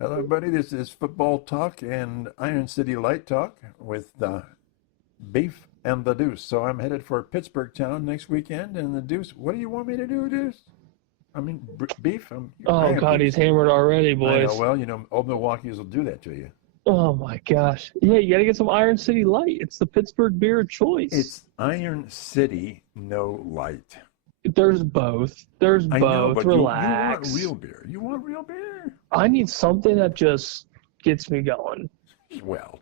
Hello, everybody. This is Football Talk and Iron City Light Talk with Beef and the Deuce. So I'm headed for Pittsburgh Town next weekend, and the Deuce. What do you want me to do, Deuce? I mean, Beef. I Oh am God, beef. he's hammered already, I boys. know. Well, old Milwaukee's will do that to you. Oh my gosh. Yeah, you gotta get some Iron City Light. It's the Pittsburgh beer of choice. It's Iron City, no light. There's both. There's I know, both. but Relax. you want real beer. You want real beer. I need something that just gets me going. Well,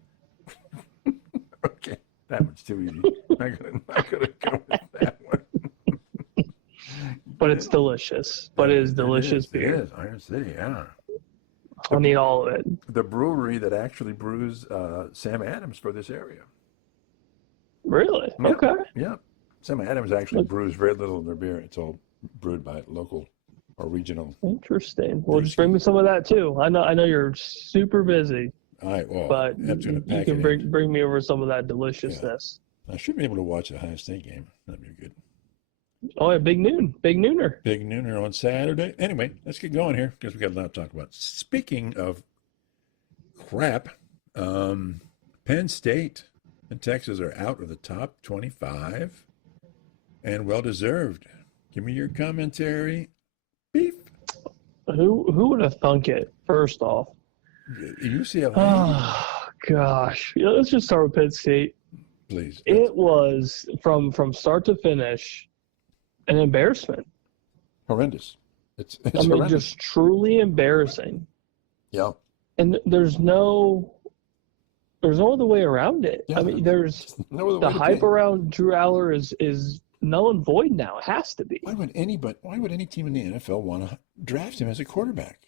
okay, that one's too easy. Not gonna go with that one. But it's delicious. But it is delicious beer. It is Iron City, yeah. I need all of it. The brewery that actually brews Sam Adams for this area. Really? Yeah, Okay. yeah. Sam Adams actually brews very little of their beer. It's all brewed by local or regional. Interesting. Well, just bring me some of that too. I know you're super busy, All right, well, but that's gonna you pack can it in. bring me over some of that deliciousness. I should be able to watch a Ohio State game. That'd be good. Oh yeah, big nooner. Big nooner on Saturday. Anyway, let's get going here because we got a lot to talk about. Speaking of crap, Penn State and Texas are out of the top 25, and well deserved. Give me your commentary, Beef. Who would have thunk it? First off. UCLA. Oh gosh. Yeah, let's just start with Penn State. Please. It was from start to finish an embarrassment. Horrendous. It's I mean, horrendous. just truly embarrassing. Yeah. And there's no other way around it. Yeah. I mean, there's No other the way to hype play. around Drew Aller is null and void now. It has to be. Why would any team in the NFL want to draft him as a quarterback?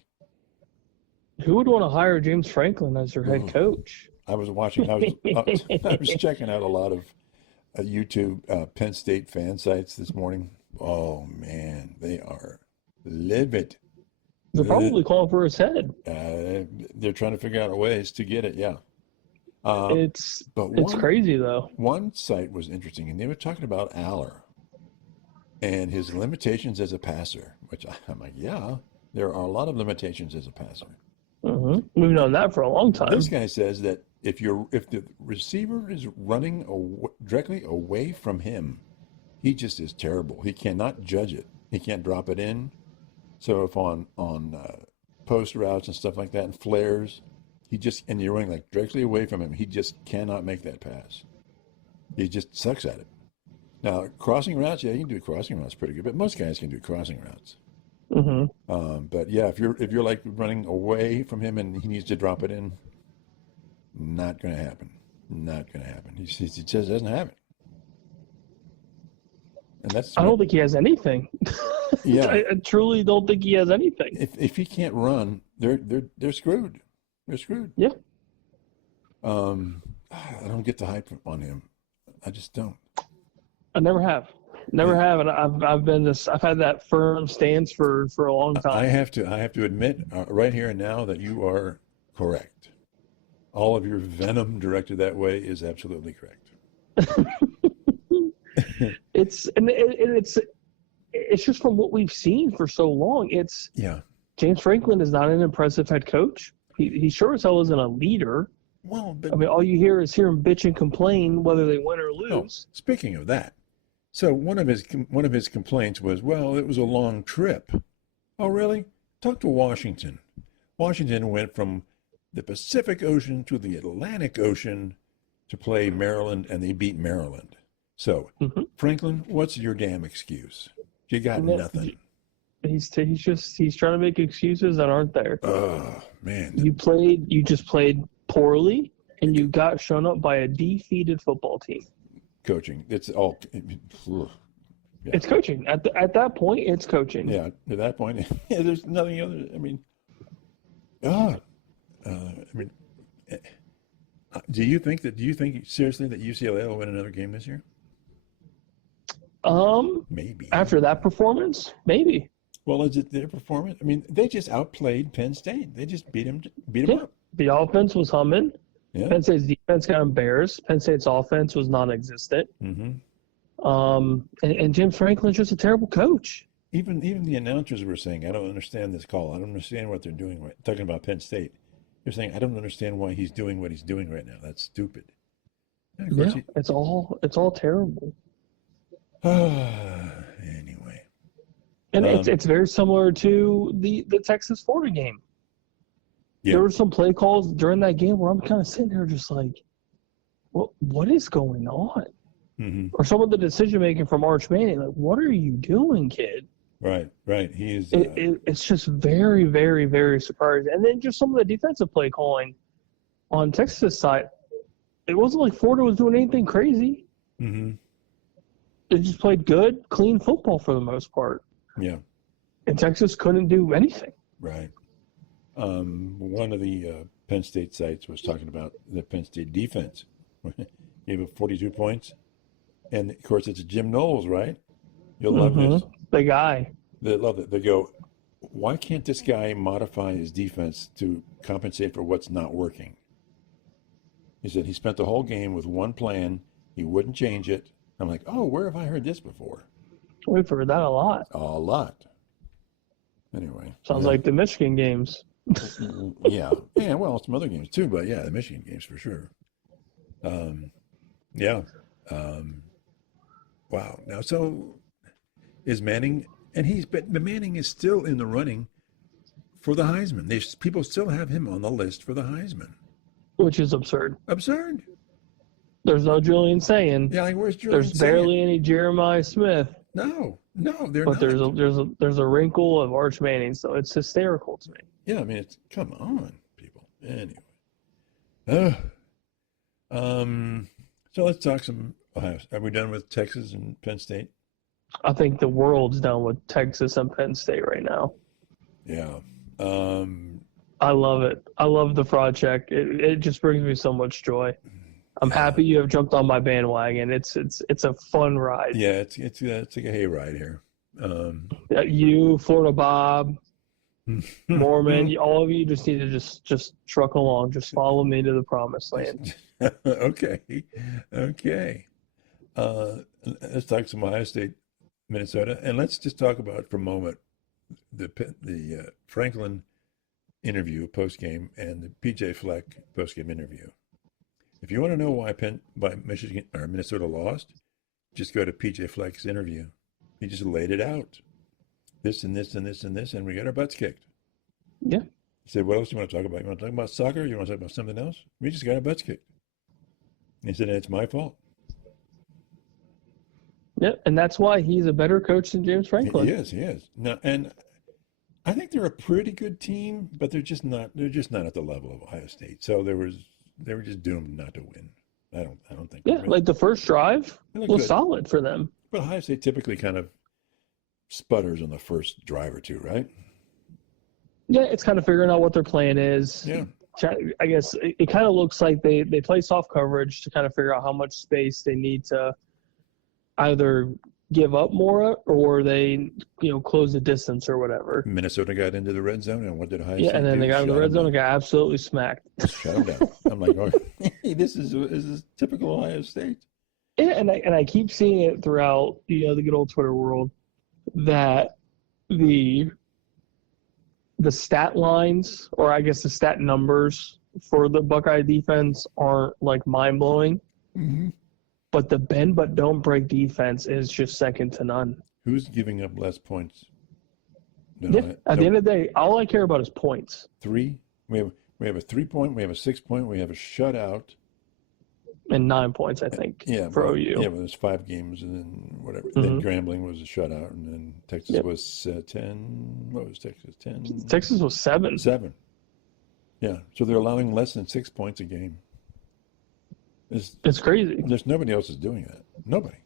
Who would want to hire James Franklin as their head coach? I was watching. I was checking out a lot of YouTube Penn State fan sites this morning. Oh man, they are livid. They're probably calling for his head. They're trying to figure out ways to get it. Yeah. It's But crazy though. One site was interesting, and they were talking about Aller and his limitations as a passer. Which I'm like, yeah, there are a lot of limitations as a passer. We've known that for a long time. This guy says that if the receiver is running directly away from him, he just is terrible. He cannot judge it. He can't drop it in. So if on post routes and stuff like that and flares, and you're running like directly away from him, he just cannot make that pass. He just sucks at it. Now crossing routes, yeah, you can do crossing routes pretty good, but most guys can do crossing routes. But yeah, if you're like running away from him and he needs to drop it in, not going to happen. Not going to happen. He just doesn't have it. And that's. I don't think he has anything. Yeah, I truly don't think he has anything. If he can't run, they're screwed. They're screwed. Yeah. I don't get the hype on him. I just don't. I never have. Never have, and I've had that firm stance for a long time. I have to admit right here and now that you are correct. All of your venom directed that way is absolutely correct. It's just from what we've seen for so long. James Franklin is not an impressive head coach. He sure as hell isn't a leader. Well, but, I mean, all you hear him bitch and complain whether they win or lose. Oh, speaking of that, so one of his complaints was, well, it was a long trip. Oh, really? Talk to Washington. Washington went from the Pacific Ocean to the Atlantic Ocean to play Maryland, and they beat Maryland. So, Franklin, what's your damn excuse? You got nothing. He's trying to make excuses that aren't there. Oh man! You just played poorly, and you got shown up by a defeated football team. Coaching. It's all. Yeah. It's coaching. At that point, it's coaching. Yeah, at that point, there's nothing other. I mean, do you think seriously that UCLA will win another game this year? Maybe. After that performance, maybe. Well, is it their performance? I mean, they just outplayed Penn State. They just beat them up. The offense was humming. Yeah. Penn State's defense got embarrassed. Penn State's offense was non-existent. Mm-hmm. And James Franklin's just a terrible coach. even the announcers were saying, I don't understand this call. I don't understand what they're doing. Right, talking about Penn State, they're saying, I don't understand why he's doing what he's doing right now. That's stupid. And of course, it's all terrible. Anyway, and it's very similar to the Texas Florida game. Yeah. There were some play calls during that game where I'm kind of sitting there just like, what is going on? Mm-hmm. Or some of the decision making from Arch Manning, like, what are you doing, kid? Right. He is. It's just very, very, very surprising. And then just some of the defensive play calling on Texas side, it wasn't like Florida was doing anything crazy. Mm-hmm. They just played good, clean football for the most part. Yeah. And Texas couldn't do anything. Right. One of the Penn State sites was talking about the Penn State defense. Gave up 42 points. And, of course, it's Jim Knowles, right? You'll love this. The guy. They love it. They go, why can't this guy modify his defense to compensate for what's not working? He said he spent the whole game with one plan. He wouldn't change it. I'm like, oh, where have I heard this before? We've heard that a lot. A lot. Anyway. Sounds like the Michigan games. Yeah, well, some other games too, but yeah, the Michigan games for sure. Wow. Now, so is Manning, but Manning is still in the running for the Heisman. People still have him on the list for the Heisman, which is absurd. Absurd. There's no Julian saying. Yeah, like where's Julian? There's barely any Jeremiah Smith. No, they're not. But there's a wrinkle of Arch Manning, so it's hysterical to me. Yeah, I mean, come on, people. Anyway, so let's talk some Ohio. Are we done with Texas and Penn State? I think the world's done with Texas and Penn State right now. Yeah. I love it. I love the project. It just brings me so much joy. I'm happy you have jumped on my bandwagon. It's a fun ride. Yeah, it's like a hay ride here. You, Florida Bob, Mormon, all of you just need to just truck along. Just follow me to the promised land. Okay. Let's talk some Ohio State, Minnesota, and let's just talk about for a moment the Franklin interview post game and the PJ Fleck post game interview. If you want to know why Michigan or Minnesota lost, just go to PJ Fleck's interview. He just laid it out. This and this and this and this, and we got our butts kicked. Yeah. He said, what else do you want to talk about? You want to talk about soccer? You want to talk about something else? We just got our butts kicked. And he said, it's my fault. Yeah, and that's why he's a better coach than James Franklin. He is. Now, and I think they're a pretty good team, but they're just not at the level of Ohio State. So they were just doomed not to win. I don't think. Yeah, like the first drive was solid for them. But Ohio State typically kind of sputters on the first drive or two, right? Yeah, it's kind of figuring out what their plan is. Yeah. I guess it kind of looks like they play soft coverage to kind of figure out how much space they need to either give up more or they, close the distance or whatever. Minnesota got into the red zone, and what did Ohio State do? And then they got in the red zone and got absolutely smacked. Shut them down. I'm like, oh, this is typical Ohio State. Yeah, and I keep seeing it throughout the good old Twitter world that the stat lines, or I guess the stat numbers for the Buckeye defense aren't like mind blowing. Mm-hmm. But the bend but don't break defense is just second to none. Who's giving up less points? At the end of the day, all I care about is points. 3. We have a 3-point. We have a 6-point. We have a shutout. And 9 points, I think. For OU. Yeah, but there's 5 games, and then whatever. Mm-hmm. Then Grambling was a shutout, and then Texas was 10. What was Texas? 10. Texas was 7. 7. Yeah, so they're allowing less than 6 points a game. It's crazy. There's nobody else is doing that. Nobody.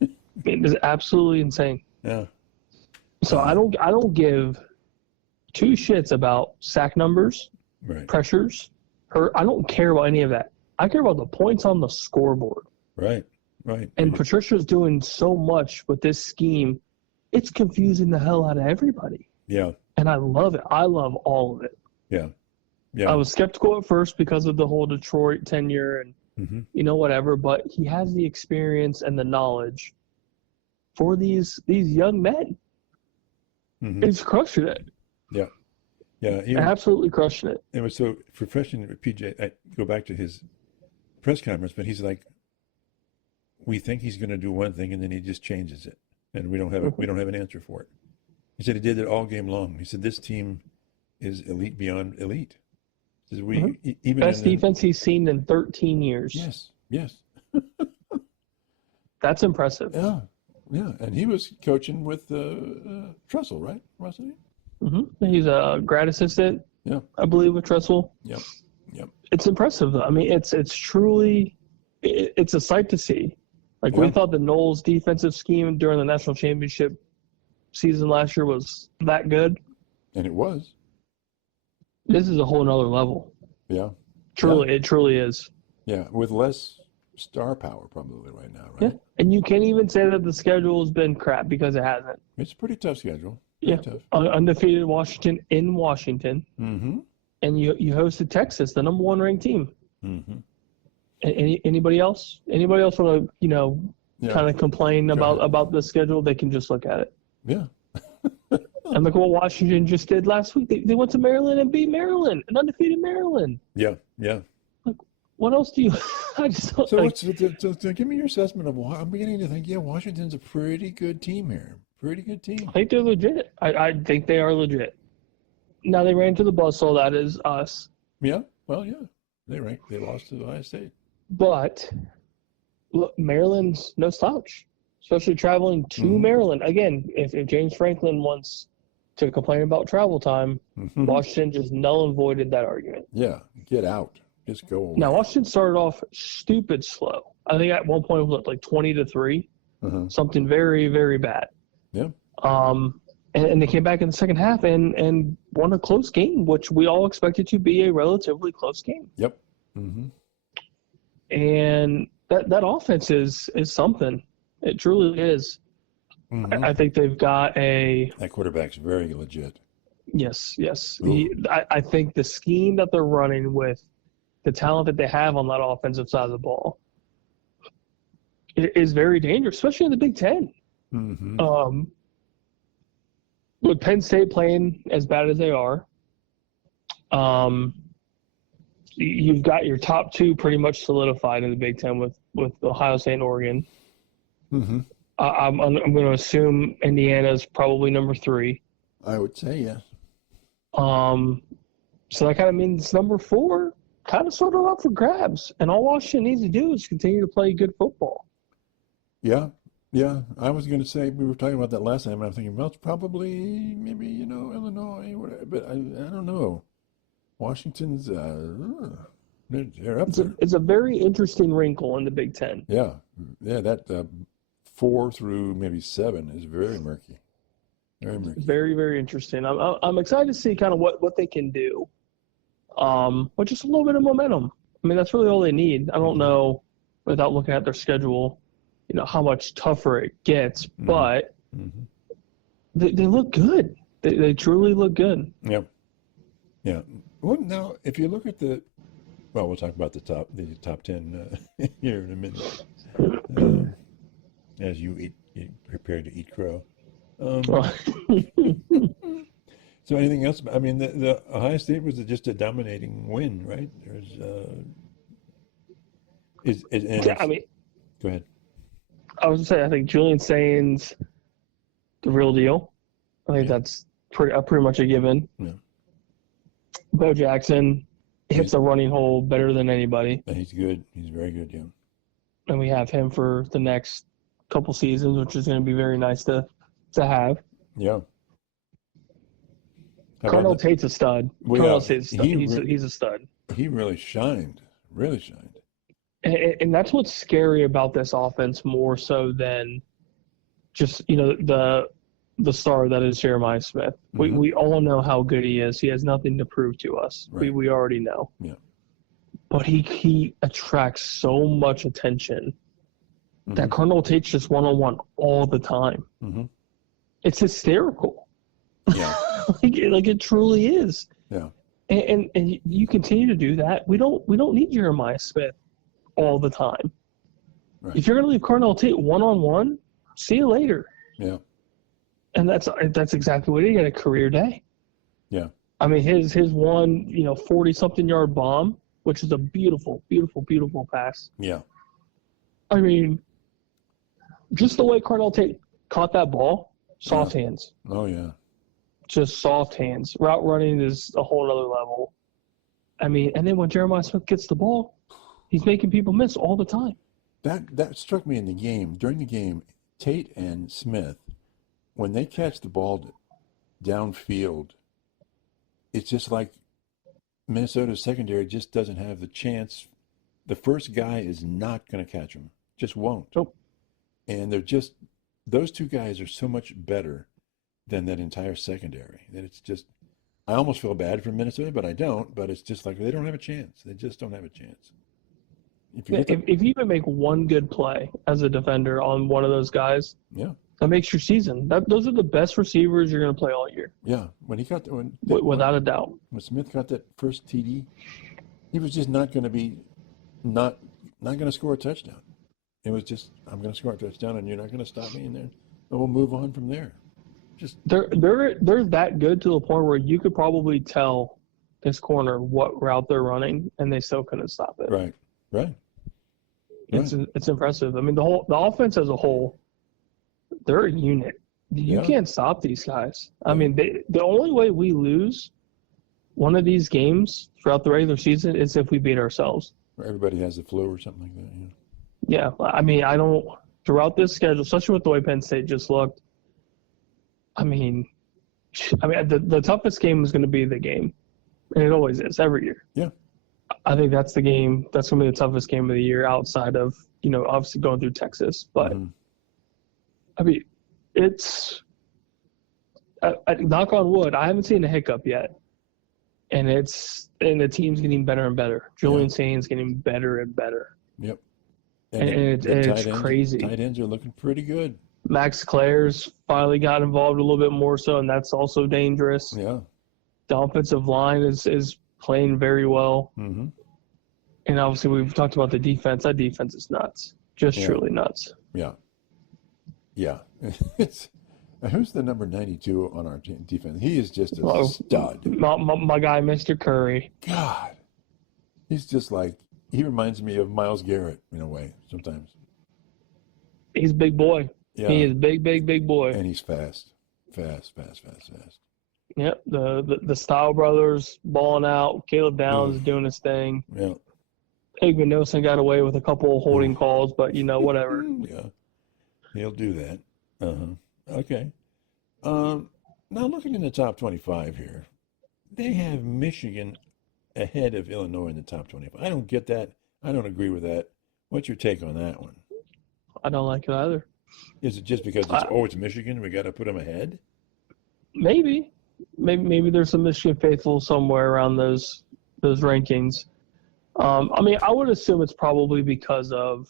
It is absolutely insane. Yeah. So I don't give two shits about sack numbers, right, pressures. I don't care about any of that. I care about the points on the scoreboard. Right. And Patricia's doing so much with this scheme. It's confusing the hell out of everybody. Yeah. And I love it. I love all of it. Yeah. I was skeptical at first because of the whole Detroit tenure and, whatever, but he has the experience and the knowledge for these young men. He's crushing it. Yeah. Yeah. Absolutely crushing it. It was so refreshing. PJ, I go back to his press conference, but he's like, we think he's going to do one thing, and then he just changes it, and we don't have an answer for it. He said he did it all game long. He said this team is elite beyond elite. He said even best defense he's seen in 13 years. Yes. That's impressive. Yeah, and he was coaching with Trussell, right? Wasn't he? He's a grad assistant. Yeah, I believe with Trussell. Yep. It's impressive though. I mean, it's truly it's a sight to see. Like we thought the Knowles defensive scheme during the national championship season last year was that good, and it was. This is a whole nother level. Yeah, it truly is. Yeah, with less star power probably right now, right? Yeah, and you can't even say that the schedule has been crap because it hasn't. It's a pretty tough schedule. Tough. Undefeated Washington in Washington, and you hosted Texas, the number 1 ranked team. Anybody else? Anybody else want to kind of complain about the schedule? They can just look at it. Yeah. And look at what Washington just did last week. They went to Maryland and beat Maryland, an undefeated Maryland. Yeah. Like, what else do you? I just don't. So give me your assessment of. I'm beginning to think, Washington's a pretty good team here. Pretty good team. I think they're legit. I think they are legit. Now they ran into the buzzsaw. That is us. Yeah. Well, yeah. They lost to Ohio State. But look, Maryland's no slouch, especially traveling to Maryland. Again, if James Franklin wants to complain about travel time, Washington just null and voided that argument. Yeah, get out. Just go away. Now, Washington started off stupid slow. I think at one point it was like 20-3, something very, very bad. Yeah. And they came back in the second half and won a close game, which we all expected to be a relatively close game. Yep. And that offense is something. It truly is. I think they've got that quarterback's very legit. Yes. I think the scheme that they're running with the talent that they have on that offensive side of the ball is very dangerous, especially in the Big Ten. With Penn State playing as bad as they are, you've got your top 2 pretty much solidified in the Big Ten with Ohio State and Oregon. I'm going to assume Indiana's probably number 3. I would say yes. So that kind of means number 4 kind of sort of up for grabs, and all Washington needs to do is continue to play good football. Yeah. I was going to say, we were talking about that last time, and I'm thinking, well, it's probably maybe, Illinois, whatever, but I don't know. Washington's, they're up there. It's a very interesting wrinkle in the Big Ten. Yeah, that 4 through maybe 7 is very murky. Very murky. Very, very interesting. I'm excited to see kind of what they can do. But just a little bit of momentum. I mean, that's really all they need. I don't know, without looking at their schedule, how much tougher it gets, but they look good. They truly look good. Yep. Yeah. Well, now, if you look at we'll talk about the top 10 here in a minute, as you prepare to eat crow. So anything else? I mean, the Ohio State was just a dominating win, right? Go ahead. I was going to say, I think Julian Sainz, the real deal. I think that's pretty much a given. Yeah. Bo Jackson hits the running hole better than anybody. He's good. He's very good, yeah. And we have him for the next couple seasons, which is going to be very nice to have. Yeah. Colonel Tate's a stud. Well, Colonel Tate's a stud. He's a stud. He really shined. Really shined. And that's what's scary about this offense more so than just, the star that is Jeremiah Smith. We all know how good he is. He has nothing to prove to us. Right. We already know. Yeah. But he attracts so much attention that Colonel Tate's just one-on-one all the time. It's hysterical. Yeah. like it truly is. Yeah. And you continue to do that. We don't need Jeremiah Smith all the time. Right. If you're going to leave Colonel Tate one-on-one, see you later. Yeah. And that's exactly what he had, a career day. Yeah. I mean, his one 40-something yard bomb, which is a beautiful, beautiful, beautiful pass. Yeah. I mean, just the way Cardell Tate caught that ball, soft hands. Oh yeah. Just soft hands. Route running is a whole other level. I mean, and then when Jeremiah Smith gets the ball, he's making people miss all the time. That struck me in the game. During the game, Tate and Smith, when they catch the ball downfield, it's just like Minnesota's secondary just doesn't have the chance. The first guy is not going to catch him. Just won't. Nope. And those two guys are so much better than that entire secondary that it's just, I almost feel bad for Minnesota, but I don't. But it's just like they don't have a chance. They just don't have a chance. If you even make one good play as a defender on one of those guys, yeah, that makes your season. Those are the best receivers you're going to play all year. Yeah, when he got without a doubt. When Smith got that first TD, he was just not going to be not going to score a touchdown. It was just, I'm going to score a touchdown, and you're not going to stop me in there, and we'll move on from there. Just they're that good to the point where you could probably tell this corner what route they're running, and they still couldn't stop it. Right. It's impressive. I mean, the offense as a whole, they're a unit. You can't stop these guys. I mean, the only way we lose one of these games throughout the regular season is if we beat ourselves. Everybody has the flu or something like that. Yeah. I mean, throughout this schedule, especially with the way Penn State just looked, I mean, the toughest game is going to be the game, and it always is every year. Yeah. I think that's the game. That's going to be the toughest game of the year outside of, obviously going through Texas. But, I mean, it's knock on wood, I haven't seen a hiccup yet. And the team's getting better and better. Julian Sain's getting better and better. Yep. And it's crazy. Tight ends are looking pretty good. Max Claire's finally got involved a little bit more so, and that's also dangerous. Yeah. The offensive line is playing very well. Mm-hmm. And obviously we've talked about the defense. That defense is nuts. Just truly nuts. Yeah. Yeah. Who's the number 92 on our defense? He is just a stud. My guy, Mr. Curry. God. He's just like, he reminds me of Myles Garrett in a way sometimes. He's a big boy. Yeah. He is big boy. And he's fast. Fast. Yep. The Style brothers balling out. Caleb Downs doing his thing. Yeah. Higman Nelson got away with a couple of holding calls, but whatever. Yeah. He'll do that. Okay. Now looking in the top 25 here, they have Michigan ahead of Illinois in the top 25. I don't get that. I don't agree with that. What's your take on that one? I don't like it either. Is it just because it's Michigan, we got to put them ahead? Maybe there's some Michigan faithful somewhere around those rankings. I mean, I would assume it's probably because of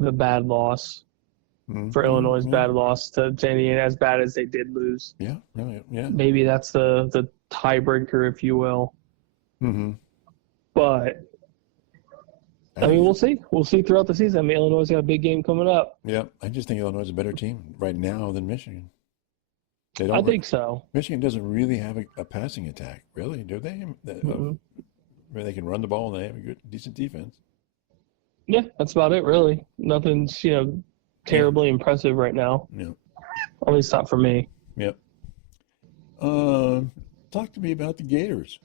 the bad loss for Illinois' bad loss to Indiana, as bad as they did lose. Yeah. Maybe that's the tiebreaker, if you will. Mm-hmm. But I mean, we'll see. We'll see throughout the season. I mean, Illinois got a big game coming up. Yeah, I just think Illinois is a better team right now than Michigan. I think so. Michigan doesn't really have a passing attack, really, do they? Where they can run the ball and they have a decent defense. Yeah, that's about it, really. Nothing's, terribly impressive right now. Yeah. At least not for me. Yep. Talk to me about the Gators.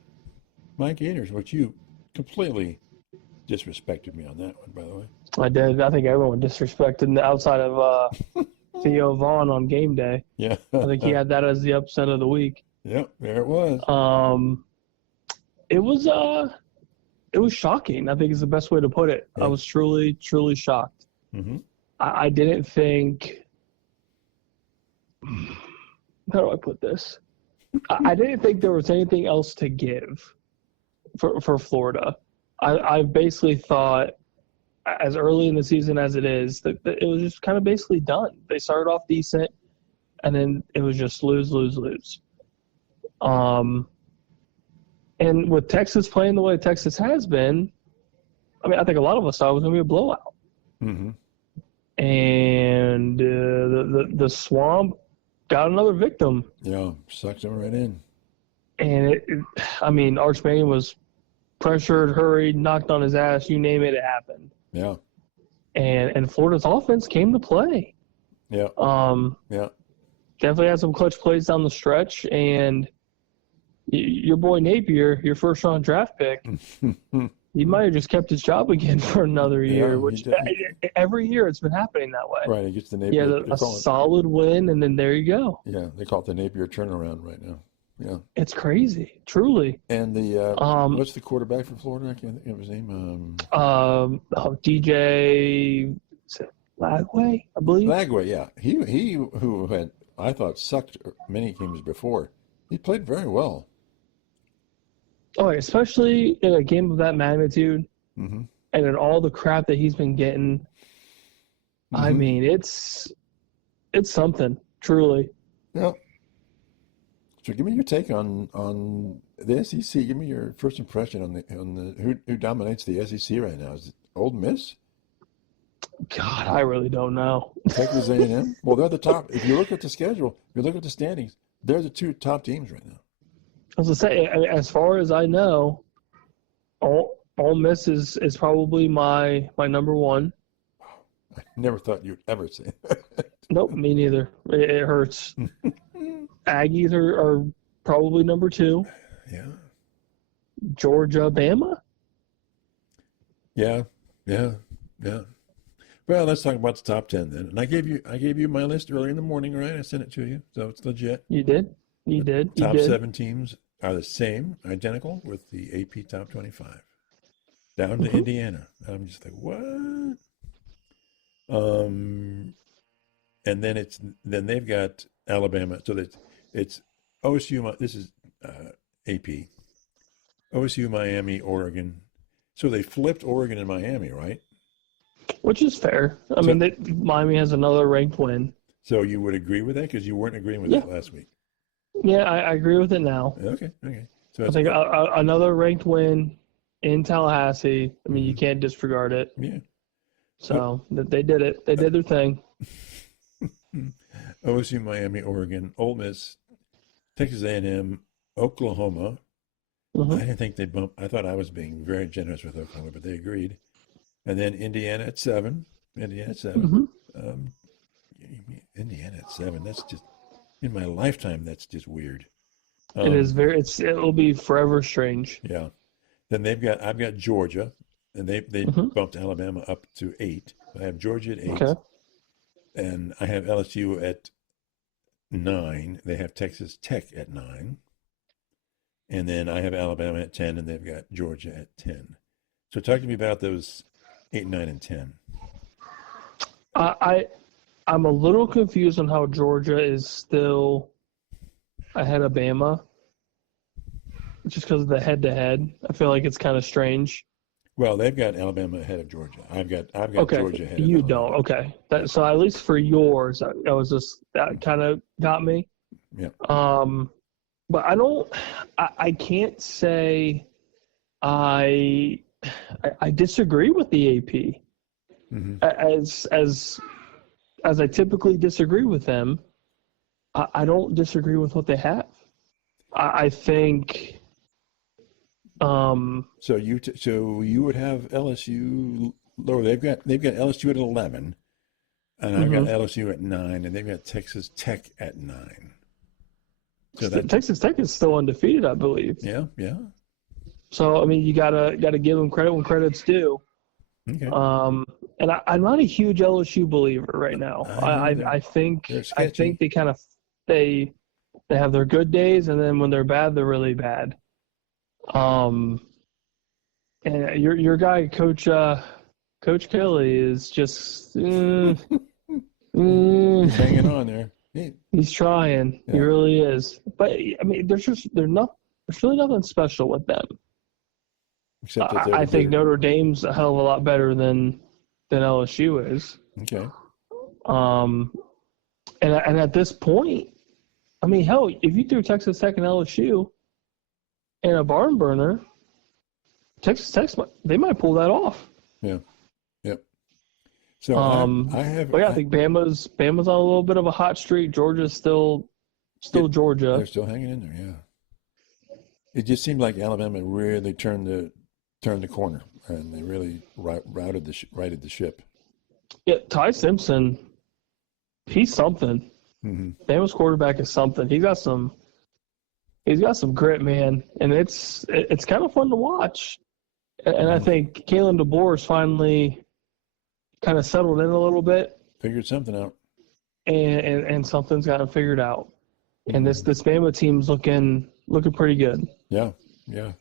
My Gators, which you completely disrespected me on that one, by the way. I did. I think everyone disrespected outside of Theo Vaughn on game day. Yeah. I think he had that as the upset of the week. Yep, there it was. It was shocking, I think is the best way to put it. Yeah. I was truly, truly shocked. Mm-hmm. I didn't think – how do I put this? I didn't think there was anything else to give for Florida. I basically thought, as early in the season as it is, that it was just kind of basically done. They started off decent, and then it was just lose. And with Texas playing the way Texas has been, I mean, I think a lot of us thought it was going to be a blowout. Mm-hmm. And the Swamp got another victim. Yeah, sucked him right in. And I mean, Arch Manning was pressured, hurried, knocked on his ass, you name it, it happened. Yeah. And Florida's offense came to play. Yeah. Yeah. Definitely had some clutch plays down the stretch, and your boy Napier, your first round draft pick, he might have just kept his job again for another year. Which every year it's been happening that way. Right, it gets the Napier. Yeah, a solid win, and then there you go. Yeah, they call it the Napier turnaround right now. Yeah, it's crazy, truly. And the what's the quarterback from Florida? I can't think of his name. DJ Lagway, I believe. Lagway, yeah. He who had, I thought, sucked many games before. He played very well. Oh, especially in a game of that magnitude, mm-hmm. and in all the crap that he's been getting. Mm-hmm. I mean, it's something, truly. Yeah. So, give me your take on the SEC. Give me your first impression on the who dominates the SEC right now. Is it Ole Miss? God, I really don't know. Texas A&M. Well, they're the top. If you look at the schedule, if you look at the standings, they're the two top teams right now. I was gonna say, as far as I know, Ole Miss is probably my number one. I never thought you'd ever say that. Nope, me neither. It hurts. Aggies are probably number two. Yeah. Georgia, Bama. Yeah. Well, let's talk about the top 10 then. And I gave you my list earlier in the morning, right? I sent it to you, so it's legit. You did. The top 7 teams are the same, identical, with the AP top 25, down to Indiana. I'm just like, what? And then they've got Alabama. So it's OSU. This is AP. OSU, Miami, Oregon. So they flipped Oregon and Miami, right? Which is fair. I mean, Miami has another ranked win. So you would agree with that because you weren't agreeing with that last week. Yeah, I agree with it now. Okay. So I think another ranked win in Tallahassee. I mean, you can't disregard it. Yeah. So they did it. They did their thing. OSU, Miami, Oregon, Ole Miss, Texas A&M, Oklahoma. I didn't think they'd bump. I thought I was being very generous with Oklahoma, but they agreed. And then Indiana at 7. Indiana at 7. Indiana at 7. That's just, in my lifetime, that's just weird. It is it'll be forever strange. Yeah. Then I've got Georgia, and they bumped Alabama up to 8. I have Georgia at 8. Okay. And I have LSU at 9. They have Texas Tech at 9. And then I have Alabama at 10, and they've got Georgia at 10. So talk to me about those 8, 9, and 10. I'm a little confused on how Georgia is still ahead of Bama, just because of the head-to-head. I feel like it's kind of strange. Well, they've got Alabama ahead of Georgia. I've got okay. Georgia ahead. You of don't. Okay. So at least for yours, that kind of got me. Yeah. But I can't say I disagree with the AP. As I typically disagree with them, I don't disagree with what they have. I think. So you would have LSU lower. They've got LSU at 11, and I've got LSU at 9, and they've got Texas Tech at 9. So Texas Tech is still undefeated, I believe. Yeah. So I mean, you gotta give them credit when credit's due. Okay. And I'm not a huge LSU believer right now. I think they kind of they have their good days, and then when they're bad, they're really bad. And your guy, Coach Kelly, is just He's hanging on there. He's trying. Yeah. He really is. But I mean, there's really nothing special with them. Except that I think Notre Dame's a hell of a lot better than LSU is. Okay. And at this point, I mean, hell, if you threw Texas Tech and LSU in a barn burner, Texas Tech, they might pull that off. Yeah. Yep. So I have. But yeah, I think Bama's on a little bit of a hot streak. Georgia's still Georgia. They're still hanging in there. Yeah. It just seemed like Alabama really turned the corner, and they really righted the ship. Yeah, Ty Simpson, he's something. Mm-hmm. Bama's quarterback is something. He's got some grit, man, and it's kind of fun to watch. And I think Kalen DeBoer's finally kind of settled in a little bit. Figured something out. And something's got him figured out. And this Bama team's looking pretty good. Yeah.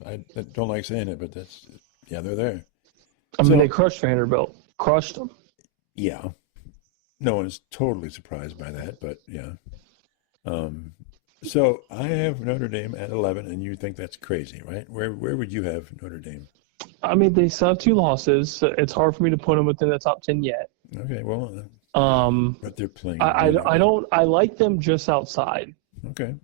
I don't like saying it, but they're there. I mean, they crushed Vanderbilt. Crushed them. Yeah. No one's totally surprised by that, but yeah. So I have Notre Dame at 11, and you think that's crazy, right? Where would you have Notre Dame? I mean, they still have 2 losses. So it's hard for me to put them within the top 10 yet. Okay, well, but they're playing. I like them just outside. Okay.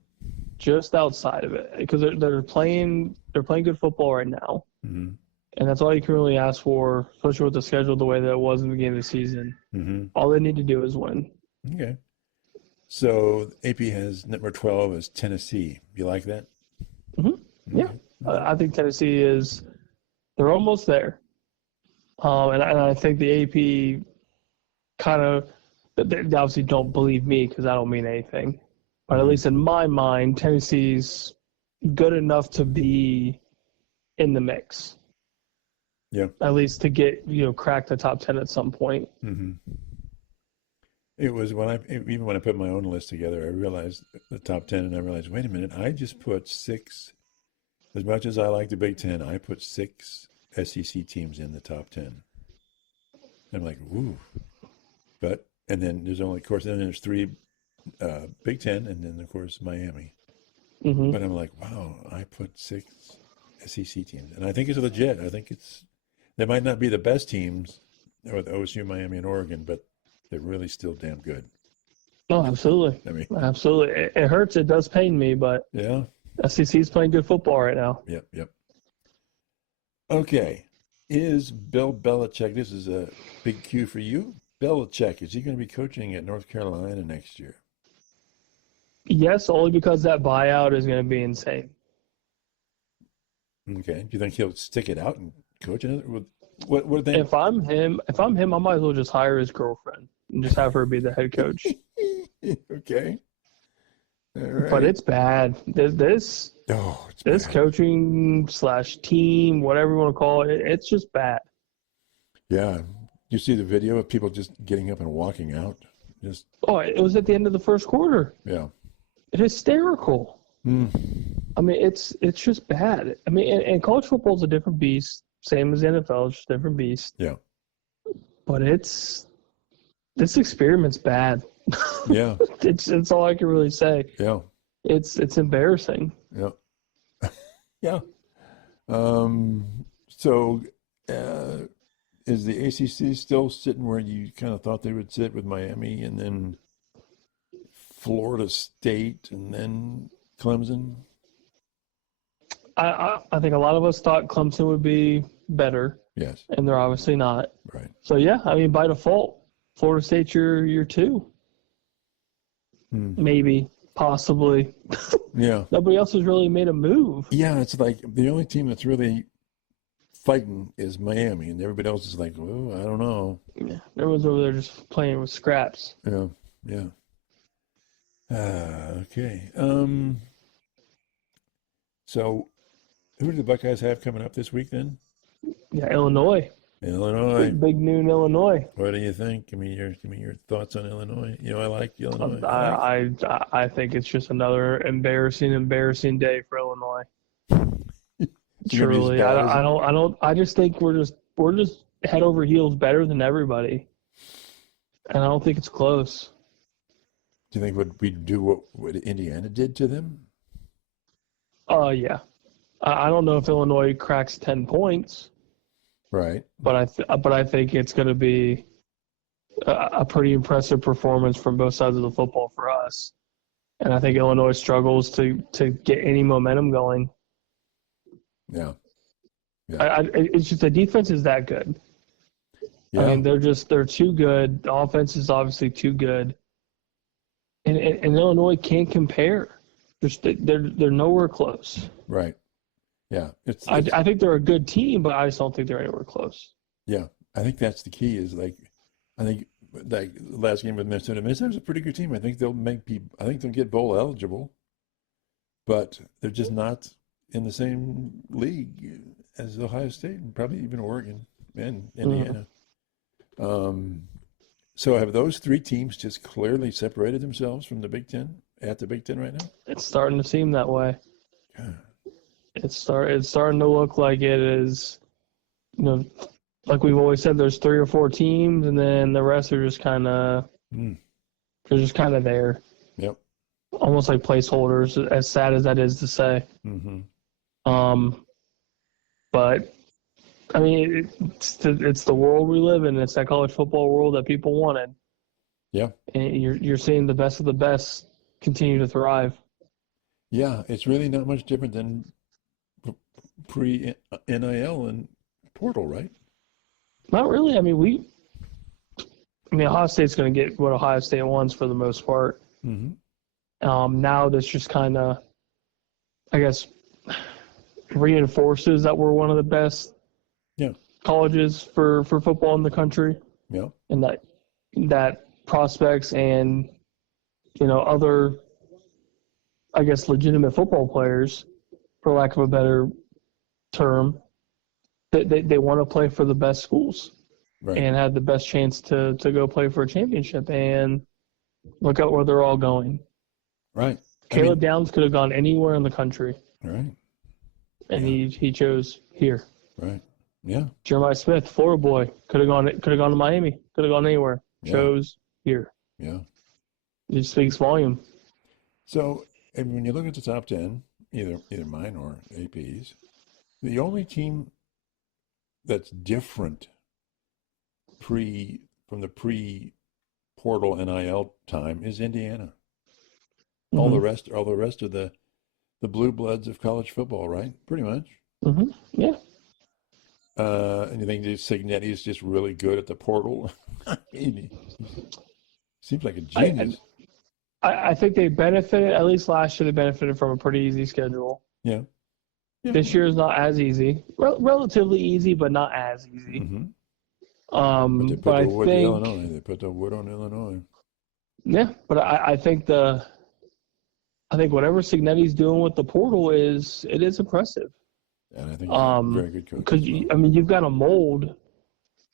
Just outside of it, because they're playing good football right now, mm-hmm. and that's all you can really ask for, especially with the schedule the way that it was in the beginning of the season. Mm-hmm. All they need to do is win. Okay. So AP has number 12 as Tennessee. You like that? Mm-hmm. Yeah, I think Tennessee they're almost there, and I think the AP kind of, they obviously don't believe me because I don't mean anything. But at least in my mind, Tennessee's good enough to be in the mix. Yeah. At least to get, crack the top 10 at some point. Mm-hmm. It was when I put my own list together, I realized the top 10, and I realized, wait a minute, I just put 6. As much as I like the Big Ten, I put 6 SEC teams in the top 10. I'm like, ooh. And then there's only, of course, then there's 3 Big Ten, and then of course Miami. Mm-hmm. But I'm like, wow, I put 6 SEC teams, and I think it's legit. I think they might not be the best teams with OSU, Miami, and Oregon, but they're really still damn good. Oh, absolutely. I mean, absolutely. It hurts. It does pain me, but yeah, SEC's playing good football right now. Yep. Okay, is Bill Belichick? This is a big cue for you. Belichick, is he going to be coaching at North Carolina next year? Yes, only because that buyout is going to be insane. Okay. Do you think he'll stick it out and coach another? What they? If I'm him, I might as well just hire his girlfriend and just have her be the head coach. Okay. All right. But it's bad. This bad. coaching / team, whatever you want to call it, it's just bad. Yeah. You see the video of people just getting up and walking out? It was at the end of the first quarter. Yeah. It's hysterical. I mean, it's just bad. I mean, and college football is a different beast, same as the NFL, it's just a different beast. Yeah. But this experiment's bad. Yeah. It's all I can really say. Yeah. It's embarrassing. Yeah. Yeah. So, is the ACC still sitting where you kind of thought they would sit with Miami and then Florida State and then Clemson? I think a lot of us thought Clemson would be better. Yes. And they're obviously not. Right. So, yeah, I mean, by default, Florida State's your 2. Maybe, possibly. Yeah. Nobody else has really made a move. Yeah, it's like the only team that's really fighting is Miami, and everybody else is like, oh, I don't know. Yeah, everyone's over there just playing with scraps. Yeah. Okay. So, who do the Buckeyes have coming up this week then? Yeah, Illinois. Big noon Illinois. What do you think? Give me your thoughts on Illinois. I like Illinois. I think it's just another embarrassing day for Illinois. Truly, I just think we're just head over heels better than everybody, and I don't think it's close. Do you think would we do what Indiana did to them? Yeah. I don't know if Illinois cracks 10 points. Right. But I think it's going to be a pretty impressive performance from both sides of the football for us. And I think Illinois struggles to get any momentum going. Yeah. It's just the defense is that good. I Yeah, mean, they're too good. The offense is obviously too good, and Illinois can't compare. They're nowhere close. right. Yeah, I think they're a good team, but I just don't think they're anywhere close. yeah. I think that's the key. Is like, I think like the last game with Minnesota. Minnesota's a pretty good team. I think they'll make people. I think they'll get bowl eligible, but they're just not in the same league as Ohio State and probably even Oregon and Mm. Indiana. Um, so have those three teams just clearly separated themselves from the Big Ten at the Big Ten right now? It's starting to seem that way. God. It's starting to look like it is. You know, like we've always said, there's 3 or 4 teams, and then the rest are just kind of Mm, they're just kind of there, yep. almost like placeholders. As sad as that is to say, Mm-hmm. but I mean, it's the world we live in. It's that college football world that people wanted, Yeah. and you're seeing the best of the best continue to thrive. Yeah. It's really not much different than pre NIL and portal, right? Not really. I mean, Ohio State's going to get what Ohio State wants for the most part. Mm-hmm. Now that's just kind of, I guess, reinforces that we're one of the best Yeah. colleges for football in the country, Yeah. and that prospects and other, I guess, legitimate football players, for lack of a better term, they want to play for the best schools Right. and have the best chance to go play for a championship. And look at where they're all going. Right. Caleb Downs could have gone anywhere in the country, Right. and Yeah. he chose here. Right. Yeah. Jeremiah Smith, Florida boy, could have gone to Miami, could have gone anywhere. Yeah. Chose here. Yeah. It speaks volume. So, and when you look at the top 10, either mine or AP's, the only team that's different from the pre-portal NIL time is Indiana. All the rest are the blue bloods of college football, right? Pretty much. Mm-hmm. Yeah. And you think Signetti is just really good at the portal? He seems like a genius. I think they benefited, at least last year, they benefited from a pretty easy schedule. Yeah. Yeah. This year is not as easy. Relatively easy, but not as easy. Mm-hmm. But they put I the wood to think, Illinois. They put the wood on Illinois. yeah, but I think whatever Signetti's doing with the portal is impressive. And I think he's a very good coach. Because you've got a mold.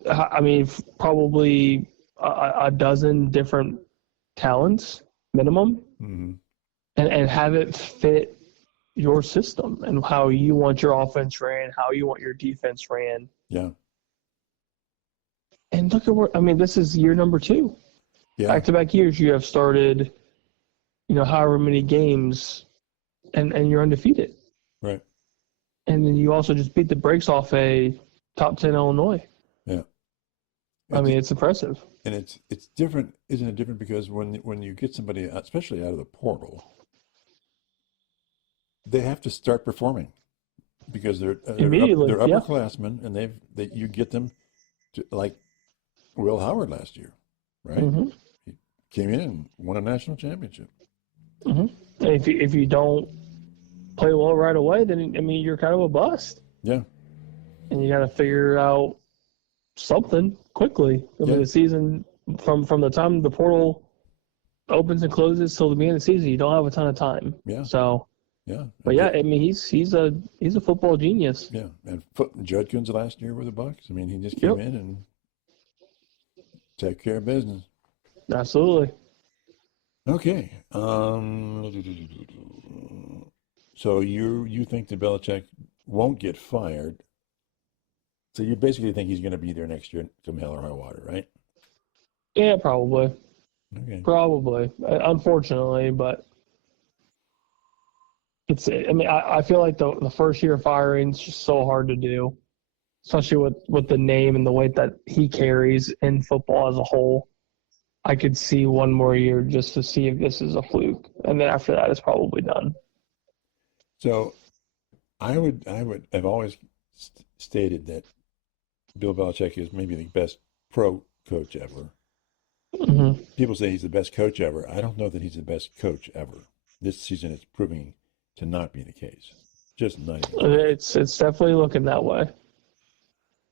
I mean, probably a dozen different talents minimum, Mm-hmm. and have it fit your system and how you want your offense ran, how you want your defense ran. Yeah. And look at this is year number 2. Yeah. Back-to-back years you have started, however many games, and you're undefeated. Right. And then you also just beat the brakes off a top 10 Illinois. Yeah. It's impressive. And it's different, isn't it different? Because when you get somebody, especially out of the portal, they have to start performing because they're Immediately, they're yeah. upperclassmen, and you get them to, like Will Howard last year, right? Mm-hmm. He came in and won a national championship. Mm-hmm. And if you don't play well right away, then you're kind of a bust. Yeah. And you got to figure out something quickly. The season from the time the portal opens and closes till the beginning of the season, you don't have a ton of time. Yeah. So. Yeah. But yeah, he's a football genius. Yeah. And Judkins last year with the Bucks. He just came in and took care of business. Absolutely. Okay. So you think that Belichick won't get fired? So you basically think he's going to be there next year, come hell or high water, right? Yeah, probably. Okay. Probably. Unfortunately, but I feel like the first year firing is just so hard to do, especially with the name and the weight that he carries in football as a whole. I could see one more year just to see if this is a fluke, and then after that, it's probably done. So, I've always stated that Bill Belichick is maybe the best pro coach ever. Mm-hmm. People say he's the best coach ever. I don't know that he's the best coach ever. This season it's proving to not be the case. Just not even close. It's definitely looking that way.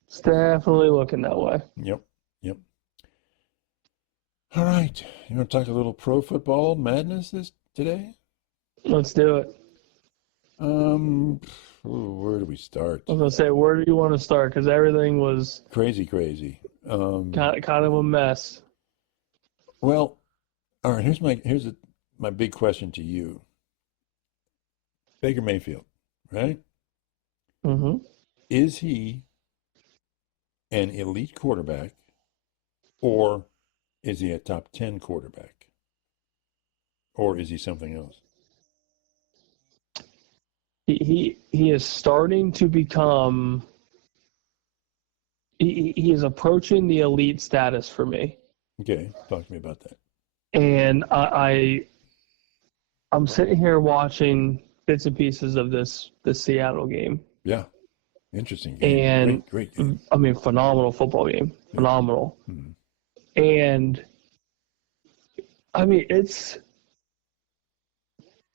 It's definitely looking that way. Yep. Yep. All right. You want to talk a little pro football madness today? Let's do it. Where do we start? I was gonna say, where do you want to start? Because everything was Crazy. kind of a mess. Well, all right. Here's my big question to you. Baker Mayfield, right? Mm-hmm. Is he an elite quarterback, or is he a top 10 quarterback, or is he something else? He is starting to become. He is approaching the elite status for me, Okay, talk to me about that. and I'm sitting here watching bits and pieces of this Seattle game, Yeah, interesting game. and Great game. I mean, phenomenal football game, phenomenal, Mhm. and I mean, it's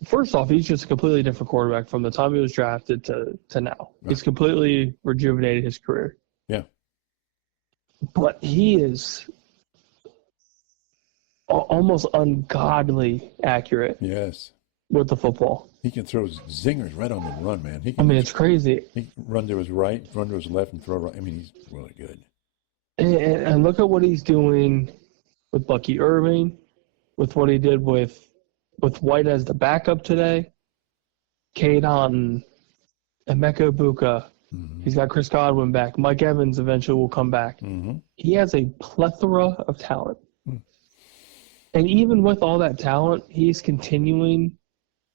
first off, he's just a completely different quarterback from the time he was drafted to now. He's completely rejuvenated his career. Yeah. But he is almost ungodly accurate Yes. with the football. He can throw zingers right on the run, man. He I can mean, it's crazy. he can run to his right, run to his left, and throw right. I mean, he's really good. And look at what he's doing with Bucky Irving, with what he did with White as the backup today, Cade Otton, Emeka Buka. Mm-hmm. He's got Chris Godwin back. Mike Evans eventually will come back. Mm-hmm. He has a plethora of talent. Mm. And even with all that talent, he's continuing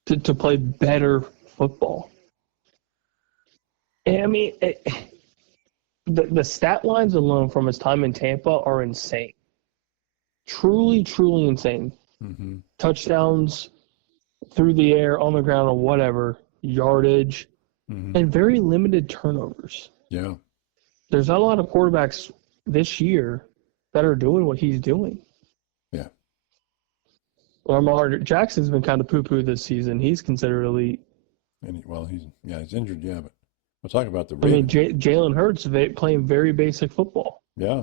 to play better football. And I mean, the stat lines alone from his time in Tampa are insane. Truly, truly insane. Mm-hmm. Touchdowns through the air, on the ground, or whatever, yardage, and very limited turnovers. Yeah. There's not a lot of quarterbacks this year that are doing what he's doing. Yeah. Lamar Jackson's been kind of poo-poo this season. He's considered elite. And he's injured. Yeah, but we'll talk about the I mean, Ravens. Jalen Hurts playing very basic football. Yeah.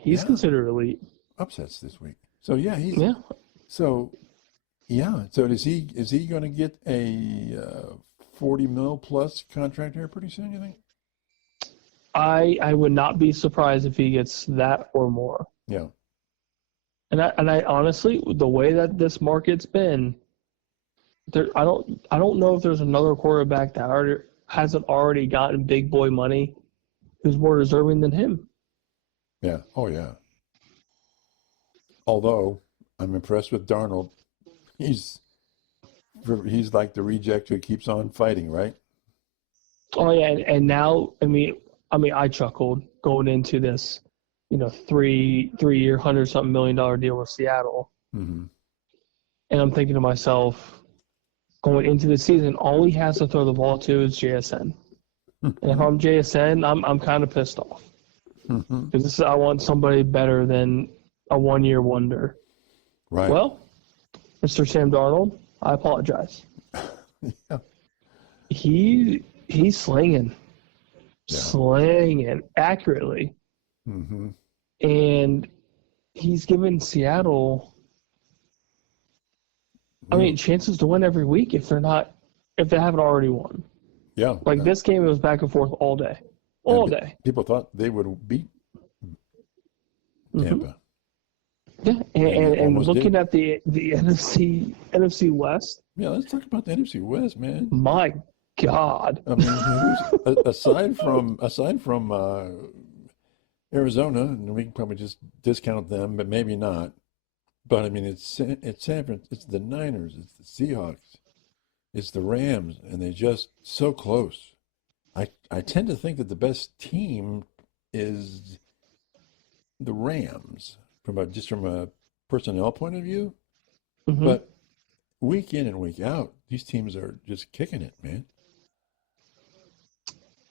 He's Yeah. considered elite. Upsets this week. So yeah, Yeah. So is he going to get a 40 mil plus contract here pretty soon, you think? I would not be surprised if he gets that or more. Yeah. And I honestly, the way that this market's been, I don't know if there's another quarterback that hasn't already gotten big boy money who's more deserving than him. Yeah. Oh yeah. Although I'm impressed with Darnold. He's like the reject who keeps on fighting, right? Oh yeah, and now I mean I chuckled going into this, 3-year $100-something million deal with Seattle, Mm-hmm. and I'm thinking to myself, going into the season, all he has to throw the ball to is JSN. And if I'm JSN, I'm kind of pissed off because I want somebody better than a one-year wonder. Right. Well, Mr. Sam Darnold, I apologize. Yeah. He's slinging accurately, Mm-hmm. and he's given Seattle, I mean, chances to win every week if they haven't already won. Yeah. Like this game, it was back and forth all day. People thought they would beat Tampa. Yeah, and looking at the NFC West. Yeah, let's talk about the NFC West, man. My God. I mean, aside from Arizona, and we can probably just discount them, but maybe not. But I mean, it's San Fran, it's the Niners, it's the Seahawks, it's the Rams, and they're just so close. I tend to think that the best team is the Rams from a personnel point of view, but week in and week out, these teams are just kicking it, man.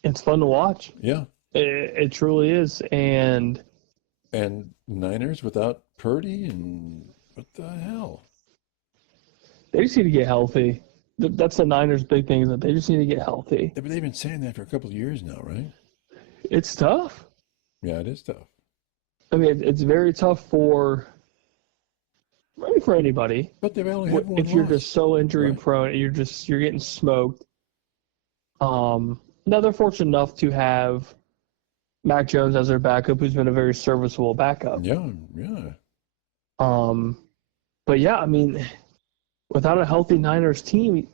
It's fun to watch. Yeah. It truly is, and And Niners without Purdy, and what the hell? They just need to get healthy. That's the Niners' big thing, is that they just need to get healthy. But they've been saying that for a couple of years now, right? It's tough. Yeah, it is tough. I mean, it's very tough for anybody. But they've only had one If you're loss. just so injury prone, you're getting smoked. Now they're fortunate enough to have Mac Jones as their backup, who's been a very serviceable backup. Yeah, yeah. But yeah, I mean, without a healthy Niners team,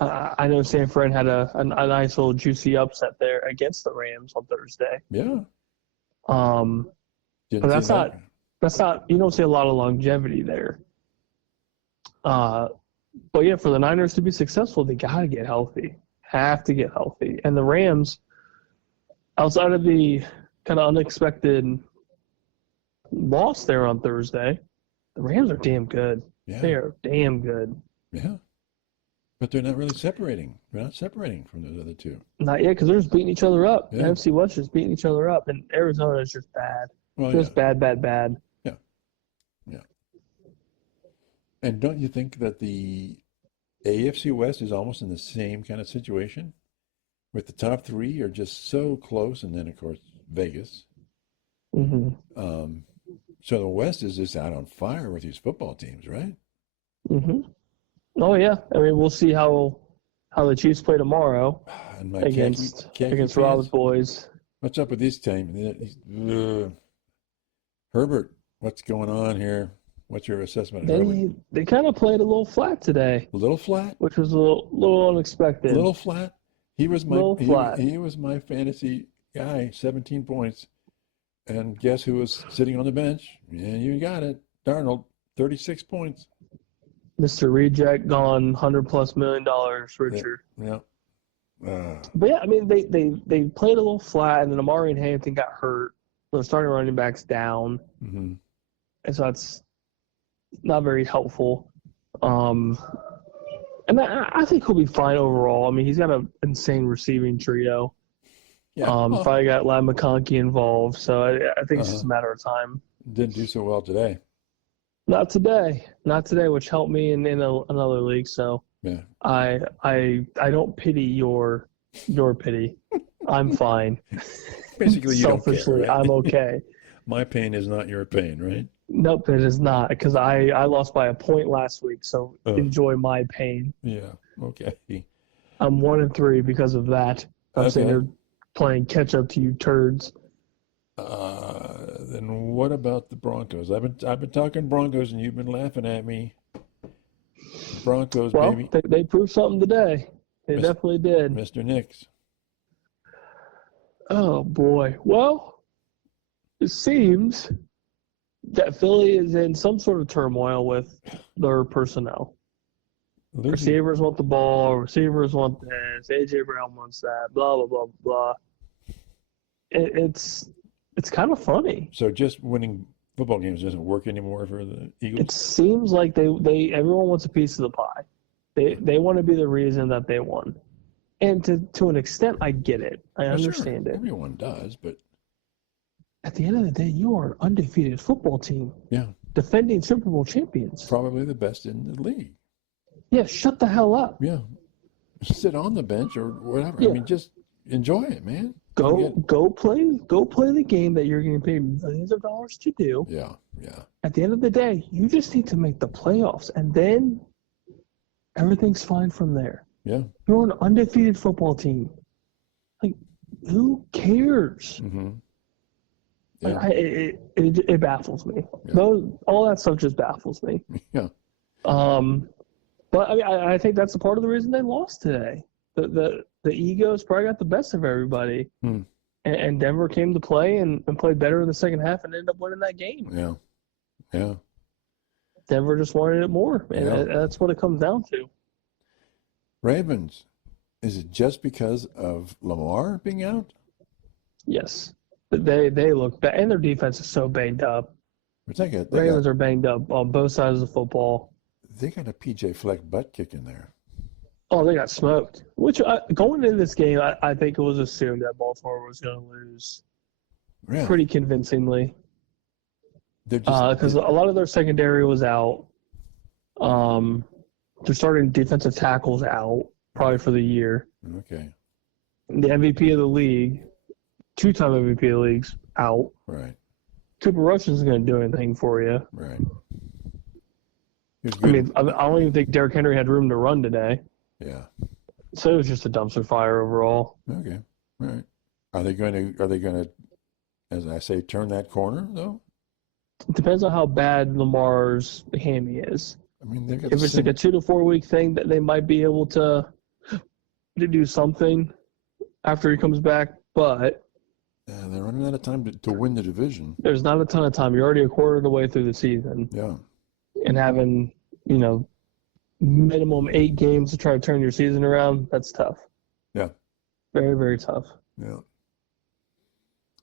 I know San Fran had a nice little juicy upset there against the Rams on Thursday. Yeah. But that's not, you don't see a lot of longevity there. But yeah, for the Niners to be successful, they got to get healthy. Have to get healthy. And the Rams, outside of the kind of unexpected loss there on Thursday, the Rams are damn good. Yeah. They are damn good. Yeah. But they're not really separating. They're not separating from those other two. Not yet, because they're just beating each other up. Yeah. The NFC West is beating each other up, and Arizona is just bad. Well, Just bad. Yeah. Yeah. And don't you think that the AFC West is almost in the same kind of situation? With the top three are just so close, and then, of course, Vegas. Mm-hmm. So the West is just out on fire with these football teams, right? Mm-hmm. Oh, yeah. I mean, we'll see how the Chiefs play tomorrow And my against Yankee Rob's fans, boys. what's up with these teams? Herbert, what's going on here? What's your assessment of Herbert? They kind of played a little flat today, A little flat? which was a little unexpected. A little flat? He was Little my fantasy guy, 17 points. And guess who was sitting on the bench? Yeah, you got it. Darnold, 36 points. Mr. Reject gone $100+ million, Richard. Yeah. But yeah, I mean, they played a little flat, and then Amari and Hampton got hurt. So the starting running backs down, Mm-hmm. and so that's not very helpful. And I think he'll be fine overall. I mean, he's got an insane receiving trio. Yeah. Probably got Lad McConkey involved, so I think it's just a matter of time. Didn't do so well today. Not today, which helped me in another league. So Yeah. I don't pity your pity. I'm fine. Basically, you don't care. Selfishly, Right? I'm okay. My pain is not your pain, right? Nope, it is not, because I lost by a point last week. So enjoy my pain. Yeah. Okay. I'm 1-3 because of that. I'm sitting Okay. here playing catch up to you turds. Then what about the Broncos? I've been talking Broncos, and you've been laughing at me. Broncos, Well, baby. they proved something today. They definitely did. Mr. Nix. Oh boy. Well, it seems that Philly is in some sort of turmoil with their personnel. Losing. Receivers want the ball. Receivers want this. AJ Brown wants that. Blah blah blah blah. It's kind of funny. So just winning football games doesn't work anymore for the Eagles? It seems like everyone wants a piece of the pie. They want to be the reason that they won. And to an extent, I get it. I understand it. Everyone does, but At the end of the day, you are an undefeated football team. Yeah. Defending Super Bowl champions. Probably the best in the league. Yeah, shut the hell up. Yeah. Sit on the bench or whatever. Yeah. I mean, just enjoy it, man. Go play the game that you're going to pay millions of dollars to do. Yeah. At the end of the day, you just need to make the playoffs, and then everything's fine from there. Yeah. You're an undefeated football team. Like, who cares? Mm-hmm. Yeah. It baffles me. Yeah. All that stuff just baffles me. Yeah. But I mean, I think that's a part of the reason they lost today. The egos probably got the best of everybody, and Denver came to play and played better in the second half and ended up winning that game. Yeah. Yeah. Denver just wanted it more, and Yeah. that's what it comes down to. Ravens. Is it just because of Lamar being out? Yes, they look bad, and their defense is so banged up. But they Ravens are banged up on both sides of the football. got a PJ Fleck butt kick in there. Oh, they got smoked. Which going into this game, I think it was assumed that Baltimore was going to lose Really? pretty convincingly They're just because a lot of their secondary was out. They're starting defensive tackles out probably for the year. okay. The MVP of the league, two-time MVP of the league's out. Right. Cooper Rush isn't going to do anything for you. Right. He was I good. mean, I don't even think Derrick Henry had room to run today. Yeah. So it was just a dumpster fire overall. Okay. All right. Are they going to, as I say, turn that corner though? It depends on how bad Lamar's hammy is. I mean, they've got If it's like a 2 to 4 week thing, that they might be able to do something after he comes back. But they're running out of time to win the division. there's not a ton of time. You're already a quarter of the way through the season, Yeah. and having minimum 8 games to try to turn your season around. That's tough. Yeah. Very, very tough. Yeah.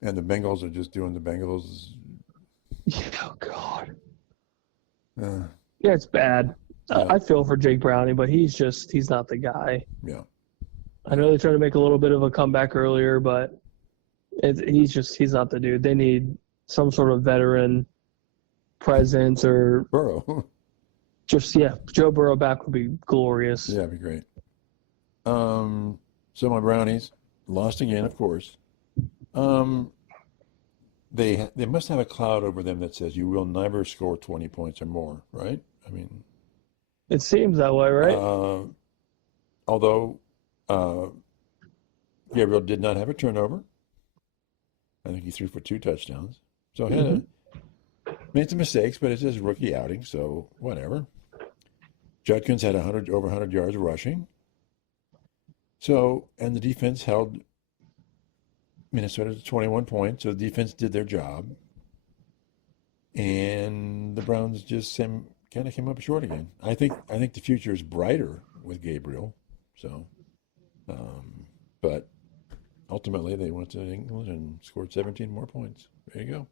And the Bengals are just doing the Bengals. Oh God. Uh, Yeah, it's bad. Yeah. I feel for Jake Browning, but he's not the guy. yeah. I know they tried to make a little bit of a comeback earlier, but he's not the dude. They need some sort of veteran presence or Burrow. Joe Burrow back would be glorious. Yeah, it'd be great. So my Brownies lost again, of course. They must have a cloud over them that says you will never score 20 points or more, right? I mean, It seems that way, right? although Gabriel did not have a turnover. I think he threw for 2 touchdowns. So he made some mistakes, but it's his rookie outing, so whatever. Judkins had over 100 yards rushing. So, and the defense held Minnesota to 21 points, so the defense did their job. And the Browns just kind of came up short again. I think the future is brighter with Gabriel. So, but ultimately they went to England and scored 17 more points. There you go.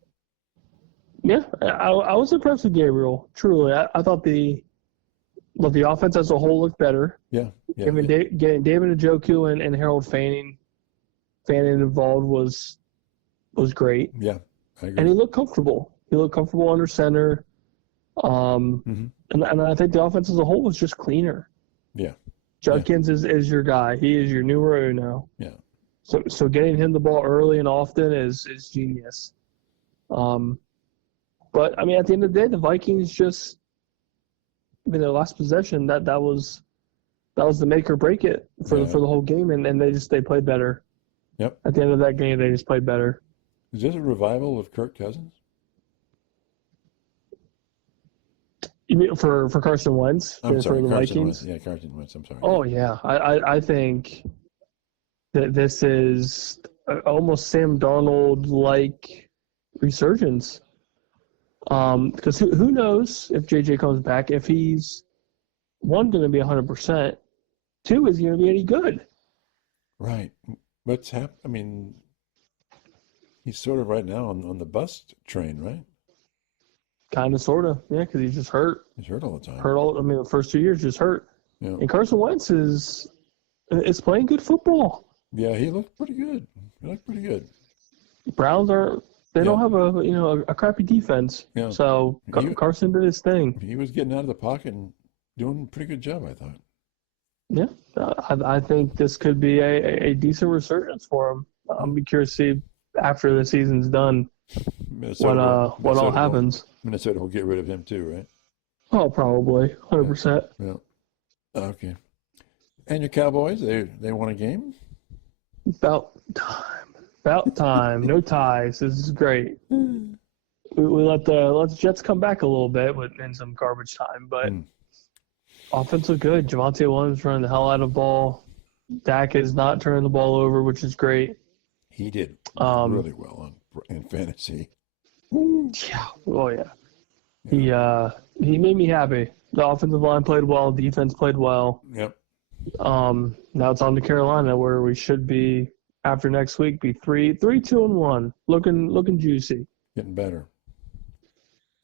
Yeah, I was impressed with Gabriel. Truly, I thought the offense as a whole looked better. Yeah. Getting David Njoku and Harold Fanning involved was great. Yeah, I agree. And he looked comfortable. He looked comfortable under center. And I think the offense as a whole was just cleaner. Yeah. Judkins is your guy. He is your numero uno. Yeah. So getting him the ball early and often is genius. But I mean, at the end of the day, the Vikings just, their last possession, that was the make or break it for the whole game, and they played better. Yep. At the end of that game, they just played better. Is this a revival of Kirk Cousins? You mean for Carson Wentz? I'm sorry, for the Carson Vikings? Wentz. Yeah, Carson Wentz. I'm sorry. Oh yeah, I think that this is almost Sam Darnold-like resurgence. Because who knows if JJ comes back, if he's one going to be 100%, two is he going to be any good? Right. What's happened? I mean, he's sort of right now on the bust train, right? Kind of, sort of, yeah, because he's just hurt. He's hurt all the time. The first 2 years just hurt. Yeah. And Carson Wentz is playing good football. Yeah, he looked pretty good. Browns don't have a crappy defense. Yeah. So Carson did his thing. He was getting out of the pocket and doing a pretty good job, I thought. Yeah, I think this could be a decent resurgence for him. I'll be curious to see after the season's done what all happens. Minnesota will get rid of him too, right? Oh, probably 100%. Yeah. Okay. And your Cowboys, they won a game? About time. No ties. This is great. We let the Jets come back a little bit in some garbage time, but offense was good. Javonte Williams running the hell out of the ball. Dak is not turning the ball over, which is great. He did really well in fantasy. Yeah. Oh yeah. He made me happy. The offensive line played well. Defense played well. Yep. Now it's on to Carolina, where we should be after next week be 3-2-1, looking juicy. Getting better.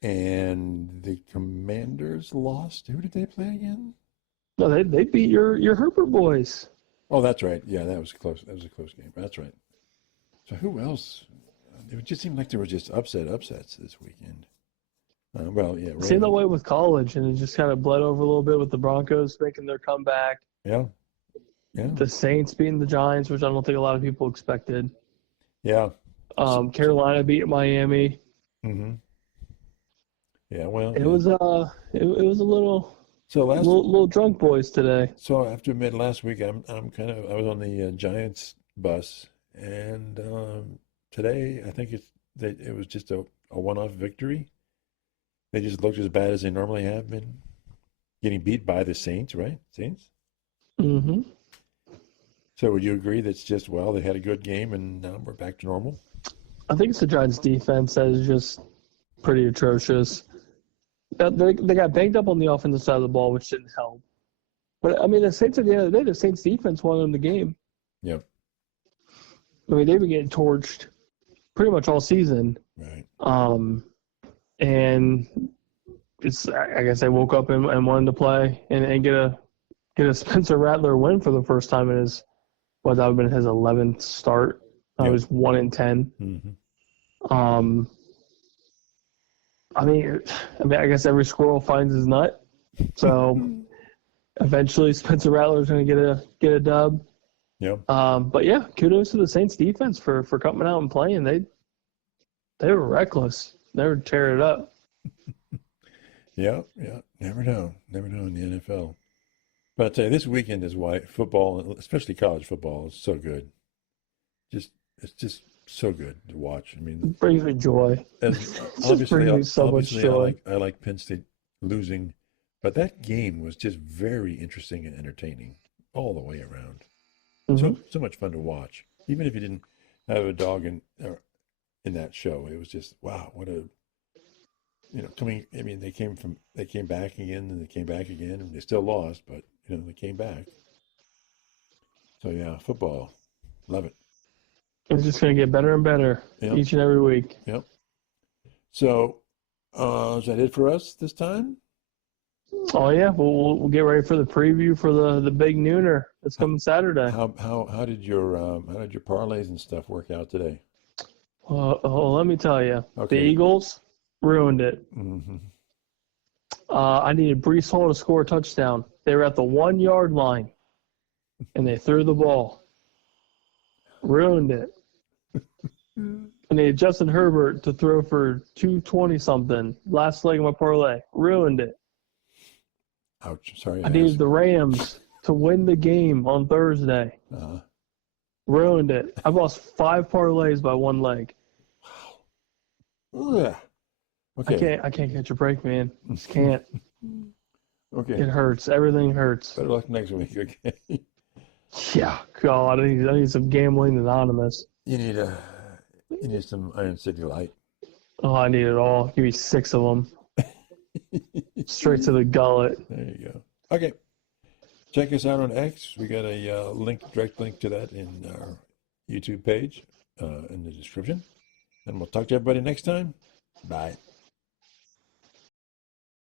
And the Commanders lost. Who did they play again? No, they beat your Herbert boys. Oh, that's right. Yeah, that was close. That was a close game. That's right. So who else? It just seemed like there were just upsets this weekend. Well, yeah, It seemed that really. way with college, and it just kind of bled over a little bit with the Broncos making their comeback. Yeah, yeah, The Saints beating the Giants, which I don't think a lot of people expected. yeah. Carolina beat Miami. Mm-hmm. Yeah, well, It yeah. was it was a little So last, little drunk boys today. so I have to admit, last week I was on the Giants bus, and today I think it was just a one-off victory. They just looked as bad as they normally have been, getting beat by the Saints, right? Saints. Hmm. So would you agree that's just, well, they had a good game and now we're back to normal? I think it's the Giants' defense that is just pretty atrocious. They got banged up on the offensive side of the ball, which didn't help. But I mean, the Saints at the end of the day, the Saints defense won them the game. Yep. I mean, they've been getting torched pretty much all season. Right. And I guess they woke up and wanted to play and get a Spencer Rattler win for the first time in his, that would have been his 11th start. Yep. He was 1-10. Mm-hmm. I mean, I guess every squirrel finds his nut. So eventually, Spencer Rattler is going to get a dub. Yep. But yeah, kudos to the Saints defense for coming out and playing. They were reckless. They were tearing it up. Yeah. Yeah. Never know in the NFL. But I'll tell you, this weekend is why football, especially college football, is so good. It's just so good to watch. I mean, It brings me joy. and Just brings me so much joy. I like Penn State losing, but that game was just very interesting and entertaining all the way around. Mm-hmm. So much fun to watch, even if you didn't have a dog in that show. It was just, wow, what a, coming. I mean, they came back again, and they came back again, and they still lost, but they came back. So yeah, football, love it. It's just going to get better and better each and every week. Yep. So, is that it for us this time? Oh yeah, we'll get ready for the preview for the big nooner that's coming Saturday. How did your parlays and stuff work out today? Let me tell you, Okay. The Eagles ruined it. Mm-hmm. I needed Brees Hall to score a touchdown. They were at the 1 yard line, and they threw the ball. Ruined it. And they had Justin Herbert to throw for 220 something. Last leg of my parlay. Ruined it. Ouch. Sorry. I needed the Rams to win the game on Thursday. Uh-huh. Ruined it. I've lost 5 parlays by 1 leg. Wow. Okay. I can't catch a break, man. Just can't. Okay. It hurts. Everything hurts. Better luck next week. Okay. Yeah. God, I need some gambling anonymous. You need some Iron City Light. Oh, I need it all. Give me 6 of them. Straight to the gullet. There you go. Okay. Check us out on X. We got a direct link to that in our YouTube page in the description. And we'll talk to everybody next time. Bye.